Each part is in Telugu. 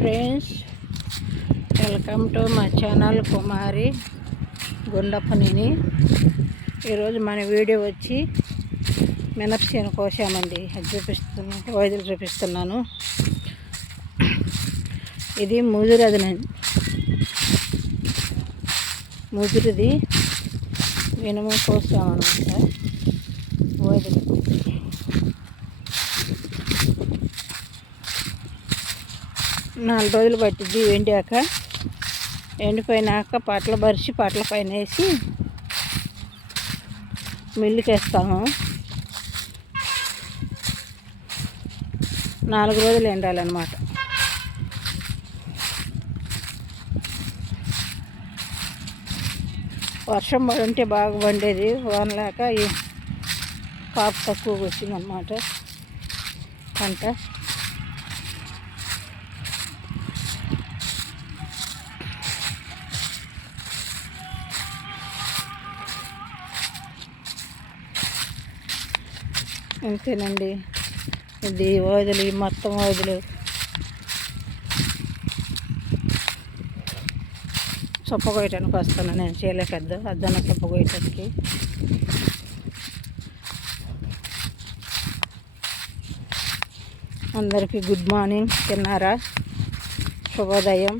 ఫ్రెండ్స్ వెల్కమ్ టు మా ఛానల్ కుమారి గుండప్పనిని. ఈరోజు మన వీడియో వచ్చి మినపసేను కోసామండి అది చూపిస్తున్నాను వైద్యులు చూపిస్తున్నాను. ఇది ముదురదనండి ముదురుది మినము కోసామన్నమాట వైద్యులు నాలుగు రోజులు పట్టిద్ది ఎండాక. ఎండిపోయినాక పట్ల బరిచి పట్ల పైన వేసి మిల్లుకి వేస్తాము నాలుగు రోజులు ఎండాలన్నమాట. వర్షం పడుంటే బాగా పండేది. వానలేక ఈ కాపు తక్కువగా వచ్చిందన్నమాట పంట. అంతేనండి. ఇది ఈ మొత్తం వదిలి. చొప్పగోయటానికి వస్తాను నేను చేయలేకద్దు. అద్దన చొప్పగోయటానికి అందరికీ గుడ్ మార్నింగ్. తిన్నారా? శుభోదయం.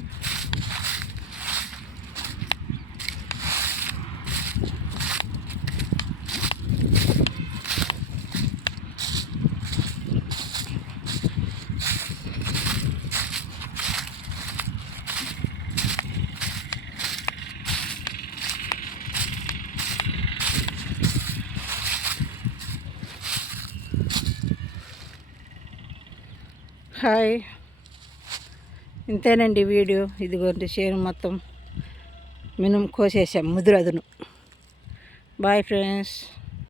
హాయ్. ఇంతేనండి వీడియో. ఇదిగోండి చేను మొత్తం. మినుము కోసేసాం ముదురదును. Bye friends.